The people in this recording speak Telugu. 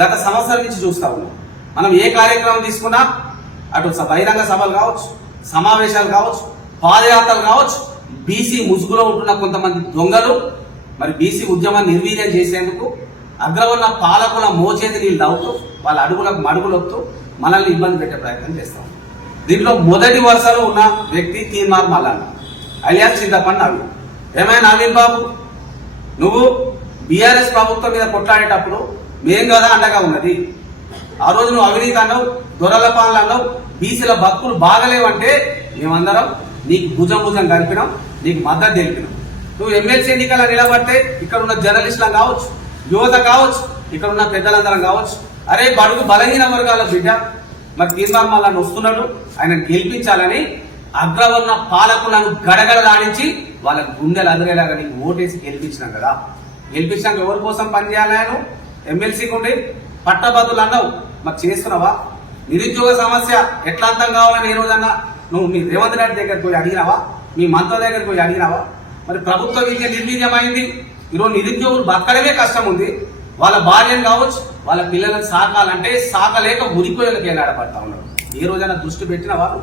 గత సంవత్సరం నుంచి చూస్తా ఉన్నాం. మనం ఏ కార్యక్రమం తీసుకున్నా అటు బహిరంగ సభలు కావచ్చు, సమావేశాలు కావచ్చు, పాదయాత్రలు కావచ్చు, బీసీ ముసుగులో ఉంటున్న కొంతమంది దొంగలు మరి బీసీ ఉద్యమాన్ని నిర్వీర్యం చేసేందుకు అగ్రవర్ణ పాలకుల మోచేతి నీళ్ళు తాగుతూ వాళ్ళ అడుగులకు మడుగులొత్తూ మనల్ని ఇబ్బంది పెట్టే ప్రయత్నం చేస్తాం. దీంట్లో మొదటి వరుసలో ఉన్న వ్యక్తి తీన్మార్ మల్లన్న అలియాస్ చింతపండు నవీన్. ఏమైనా నవీన్ బాబు, నువ్వు బీఆర్ఎస్ ప్రభుత్వం మీద కొట్లాడేటప్పుడు మేం కదా అండగా ఉన్నది. ఆ రోజు నువ్వు అవినీతి అన్నావు, దొరల పాలన అన్నావు, బీసీల బతుకులు బాగలేవంటే మేమందరం నీకు భుజం భుజం కలిపినాం, నీకు మద్దతు తెలిపినాం. నువ్వు ఎమ్మెల్సీ ఎన్నికల నిలబడితే ఇక్కడ ఉన్న జర్నలిస్టులు కావచ్చు, యువత కావచ్చు, ఇక్కడ ఉన్న పెద్దలందరం కావచ్చు, అరే బడుగు బలహీన వర్గాల బిడ్డ మరి తీర్మానం మళ్ళీ వస్తున్నాడు, ఆయన గెలిపించాలని అగ్రవర్ణ పాలకులను గడగడలాడించి వాళ్ళ గుండెలు అదిరేలాగా నీకు ఓటేసి గెలిపించినాం కదా. గెలిపించాక ఎవరి కోసం పనిచేయాలి? ఆయన ఎమ్మెల్సీకి ఉండి పట్టభద్రులు అన్నావు, మరి చేస్తున్నావా? నిరుద్యోగ సమస్య ఎట్లా అర్థం కావాలని ఏ రోజన్నా నువ్వు మీ రేవంత్ రెడ్డి దగ్గరికి పోయి అడిగినావా? మీ మంత్రుల దగ్గరికి పోయి అడిగినావా? మరి ప్రభుత్వ విద్య నిర్వీర్యమైంది. ఈరోజు నిరుద్యోగులు బతకడమే కష్టం ఉంది. వాళ్ళ భార్యను కావచ్చు, వాళ్ళ పిల్లలను సాకాలంటే సాకలేక ఉరిపోయేలకు ఏలాడపడతా ఉన్నారు. ఏ రోజైనా దృష్టి పెట్టిన వాళ్ళు